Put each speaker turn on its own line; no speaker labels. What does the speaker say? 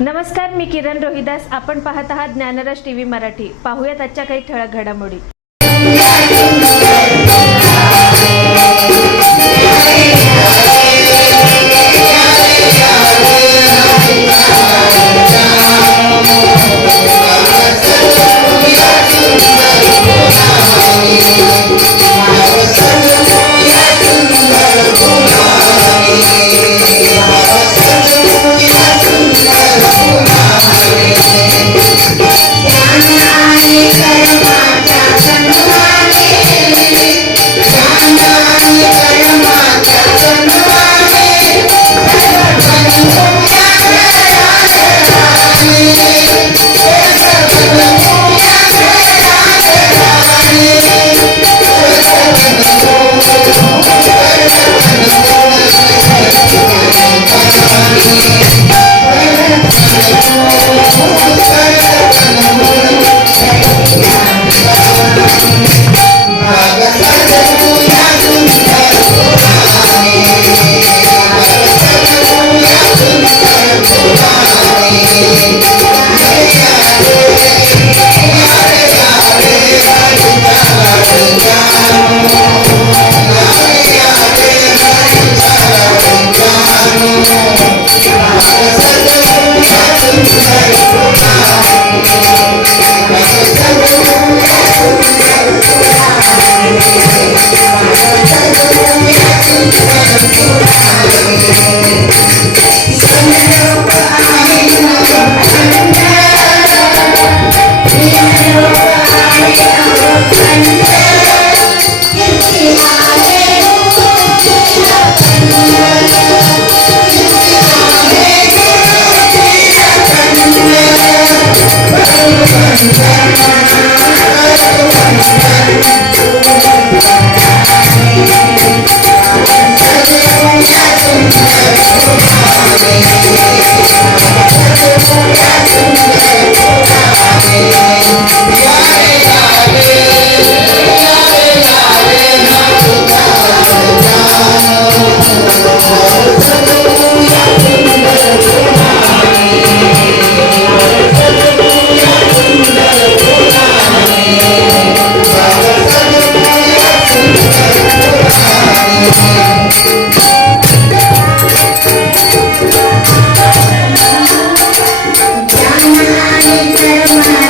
नमस्कार मी किरण रोहिदास. आपण पाहत आहात ज्ञानरस टीव्ही मराठी. पाहूयात आजच्या काही ठळक घडामोडी. Thank you. Thank you.